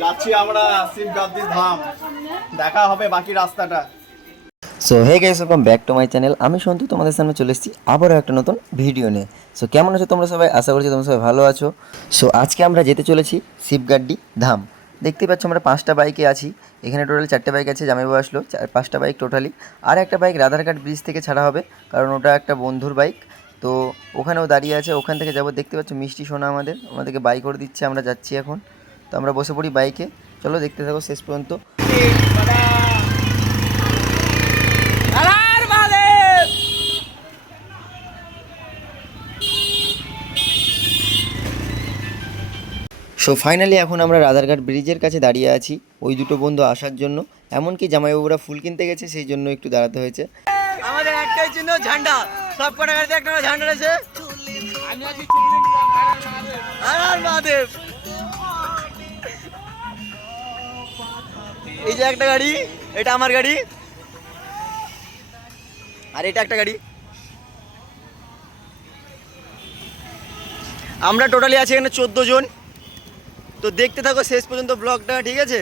যাচ্ছি আমরা শিবগাদ্দি ধাম, দেখা হবে বাকি রাস্তাটা। So hey guys, welcome back to my channel. আমি সন্তু তোমাদের সামনে চলে এসেছি আবারও একটা নতুন ভিডিও নিয়ে। সো কেমন আছো তোমরা সবাই? আশা করছি তোমরা সবাই ভালো আছো। সো আজকে আমরা যেতে চলেছি শিবগাদ্দি ধাম। দেখতে পাচ্ছ আমরা 5টা বাইকে আছি। এখানে টোটাল 4টে বাইক আছে, জামাইবাবু আসলো 5টা বাইক টোটালি। আর একটা বাইক রাধারঘাট ব্রিজ থেকে ছাড়া হবে, কারণ ওটা একটা বন্ধুর বাইক। তো ওখানেও দাঁড়িয়ে আছে, ওখান থেকে যাবো। দেখতে পাচ্ছ মিষ্টি সোনা আমাদেরকে বাইক করে দিচ্ছে, আমরা যাচ্ছি এখন। তো আমরা বসে পড়ি বাইকে, চলো দেখতে থাকো শেষ পর্যন্ত। সো ফাইনালি এখন আমরা রাধারঘাট ব্রিজের কাছে দাঁড়িয়ে আছি ওই দুটো বন্ধু আসার জন্য। এমনকি জামাইবাবুরা ফুল কিনতে গেছে, সেই জন্য একটু দাঁড়াতে হয়েছে। আমাদের একটাই চিহ্ন, ঝান্ডা। সব কটা গাড়িতে একটা ঝান্ডা রয়েছে। আর মহাদেব, এই যে একটা গাড়ি, এটা আমার গাড়ি, আর এটা একটা গাড়ি। আমরা টোটালি আছি এখানে 14 জন। তো দেখতে থাকো শেষ পর্যন্ত ব্লগটা, ঠিক আছে?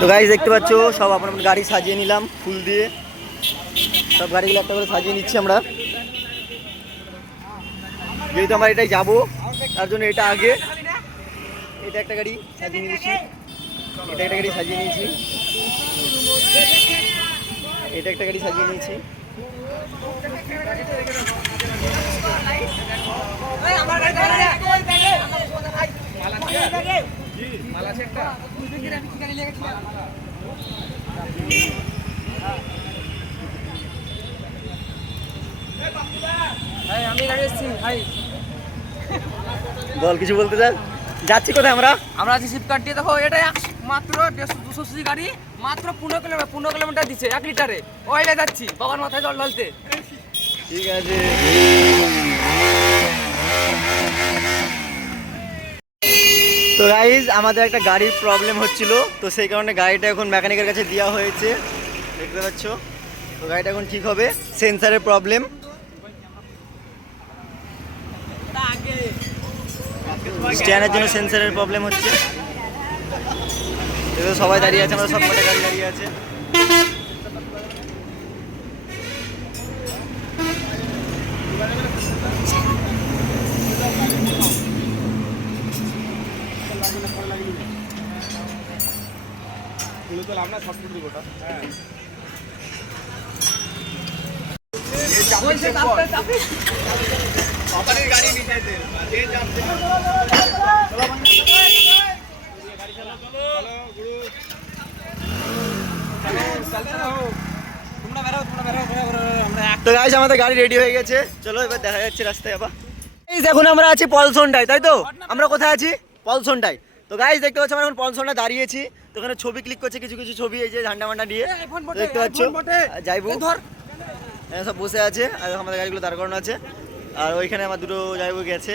তো গাইস দেখতে পাচ্ছ সব আপনার গাড়ি সাজিয়ে নিলাম ফুল দিয়ে। সব গাড়িগুলো একটা করে সাজিয়ে নিচ্ছি আমরা, যেহেতু আমরা এটাই যাবো তার জন্য। এটা আগে, এটা একটা গাড়ি সাজিয়ে নিয়েছি, এটা একটা গাড়ি সাজিয়ে নিয়েছি, এটা একটা গাড়ি সাজিয়ে নিয়েছি। বল, কিছু বলতে চাস? যাচ্ছি কোথায় আমরা? আমরা আছি শিবগাদ্দি। দেখো এটা মাত্র 200 সিসি গাড়ি, মাত্র 15 কিলোমিটার দিচ্ছে 1 লিটারে। ওইটা যাচ্ছি বাবার মাথায় জল ঢালতে। ঠিক আছে। তো গাইজ আমাদের একটা গাড়ির প্রবলেম হচ্ছিল, তো সেই কারণে গাড়িটা এখন মেকানিকের কাছে দেওয়া হয়েছে, দেখতে পাচ্ছ। তো গাড়িটা এখন ঠিক হবে, সেন্সারের প্রবলেম। স্ট্যান্ডের জন্য সেন্সারের প্রবলেম হচ্ছে। সবাই দাঁড়িয়ে আছে, আমরা সব কটা গাড়ি দাঁড়িয়ে আছে। তো গাইস আমাদের গাড়ি রেডি হয়ে গেছে, চলো এবার দেখা যাচ্ছে রাস্তায় আবার। গাইস এখন আমরা আছি পলসনটায়, তাই তো? আমরা কোথায় আছি? পলসনটায়। তো গাইস দেখতে পাচ্ছ আমরা এখন পলসনটা দাঁড়িয়েছি। তো এখানে ছবি ক্লিক করছে কিছু কিছু ছবি, এই যে ঝান্ডা মান্ডা নিয়ে দেখতে পাচ্ছ। যাইবো সব বসে আছে, আর আমাদের গাড়িগুলো দাঁড় করানো আছে। আর ওইখানে আমার দুটো যাইবো গেছে,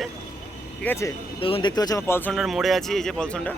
ঠিক আছে? তো এখন দেখতে পাচ্ছ আমরা পলসনটার মোড়ে আছি, এই যে পলসনটা।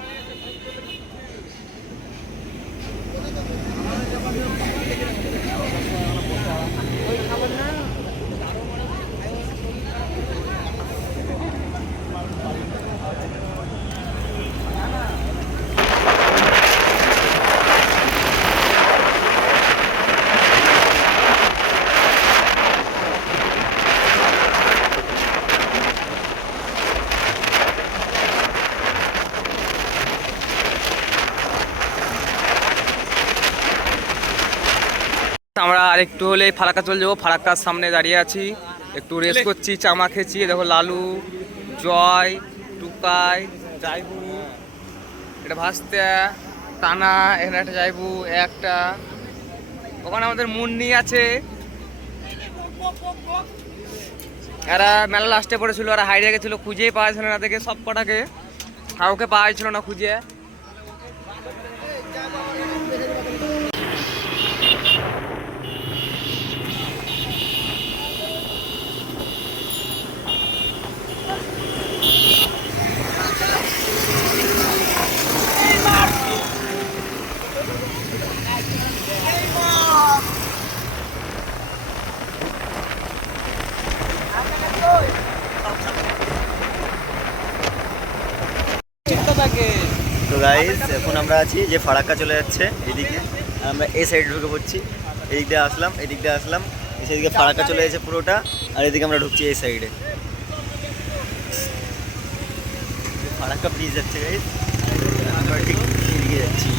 আমরা আরেকটু হলে ফারাক্কা চলে যাবো। ফারাক্কার সামনে দাঁড়িয়ে আছি, একটু রেস্ট করছি, চামা খেয়েছি। দেখো লালু, জয়, টুকাই, যাইবু, এটা ভাসতে, টানা, এখানে একটা যাইবু, একটা ওখানে আমাদের মুন্নি আছে। এরা মেলা লাস্টে পড়েছিল, আর হারিয়ে গেছিলো, খুঁজেই পাওয়া ছিল না, দেখে সব কটাকে কাউকে পাওয়া ছিল না খুঁজে। তো গাইস এখন আমরা আছি যে ফারাক্কা চলে যাচ্ছে এদিকে, আর আমরা এই সাইডে ঢুকে পড়ছি। এদিক দিয়ে আসলাম, এদিক দিয়ে আসলাম, সেদিকে ফারাক্কা চলে যাচ্ছে পুরোটা, আর এদিকে আমরা ঢুকছি এই সাইডে। ফারাক্কা ব্রিজ যাচ্ছে গাইস, আমরা ঠিক এদিকে যাচ্ছি।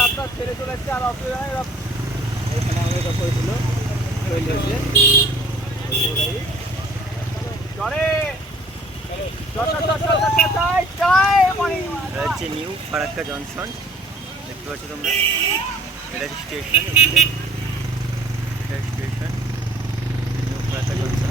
রাস্তা ছেড়ে চলে যাচ্ছে, আর অসুবিধা নেই। এখানে আমাদের করেছিল তৈরি হয়েছে। এটা হচ্ছে নিউ ফারাক্কা জংশন, দেখতে পাচ্ছ তোমরা। এটা হচ্ছে স্টেশন, এটা স্টেশন নিউ ফারাক্কা জংশন।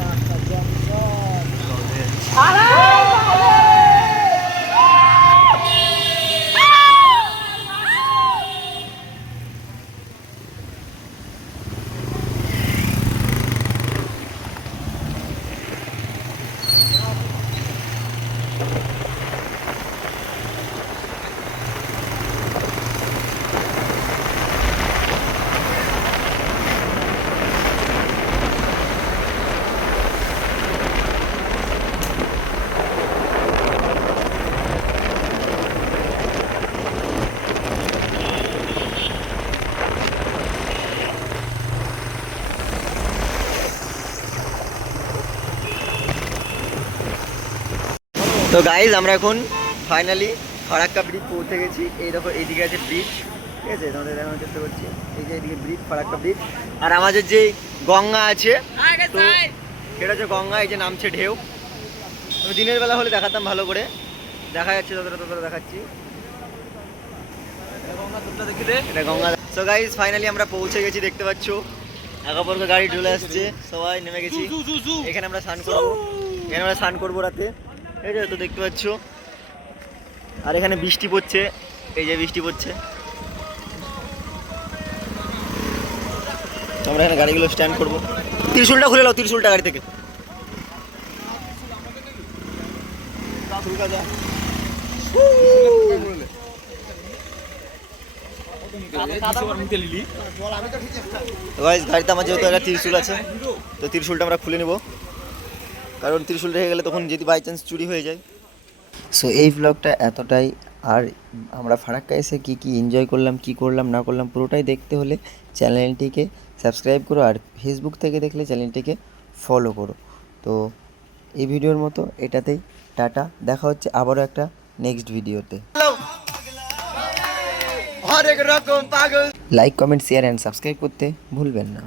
তো গাইজ আমরা এখন ফাইনালি ফারাক্কা ব্রিজ পৌঁছে গেছি। এই দেখো এইদিকে আছে ব্রিজ, ঠিক আছে, তোমাদের দেখানোর চেষ্টা করছি। এই যে এইদিকে ব্রিজ, ফারাক্কা ব্রিজ। আর আমাদের যে গঙ্গা আছে, তো সেটা হচ্ছে গঙ্গা, এই যে নামছে ঢেউ। আমি দিনের বেলা হলে দেখাতাম ভালো করে, দেখা যাচ্ছে ততটা দেখাচ্ছি। এটা গঙ্গা। সো গাইজ ফাইনালি আমরা পৌঁছে গেছি, দেখতে পাচ্ছ একাপরক গাড়ি চলে আসছে, সবাই নেমে গেছি। এখানে আমরা স্নান করবো, এখানে আমরা স্নান করবো রাতে, এই যে তো দেখতে পাচ্ছ। আর এখানে বৃষ্টি পড়ছে, এই যে বৃষ্টি পড়ছে। আমরা এখানে গাড়িগুলো স্ট্যান্ড করবো। ত্রিশুলটা খুলে নাও, ত্রিশুলটা গাড়ি থেকে। গাড়িতে আমার যেহেতু একটা ত্রিশুল আছে, তো ত্রিশুলটা আমরা খুলে নেব, কারণ ত্রিশুল রেখে গেলে তখন যদি বাই চান্স চুরি হয়ে যায়। সো এই ব্লগটা এতটাই। আর আমরা ফারাক্কা এসে কী কী এনজয় করলাম, কী করলাম না করলাম, পুরোটাই দেখতে হলে চ্যানেলটিকে সাবস্ক্রাইব করো, আর ফেসবুক থেকে দেখলে চ্যানেলটিকে ফলো করো। তো এই ভিডিওর মতো এটাতেই টাটা, দেখা হচ্ছে আবারও একটা নেক্সট ভিডিওতে। Like, comment, share and subscribe করতে ভুলবেন না।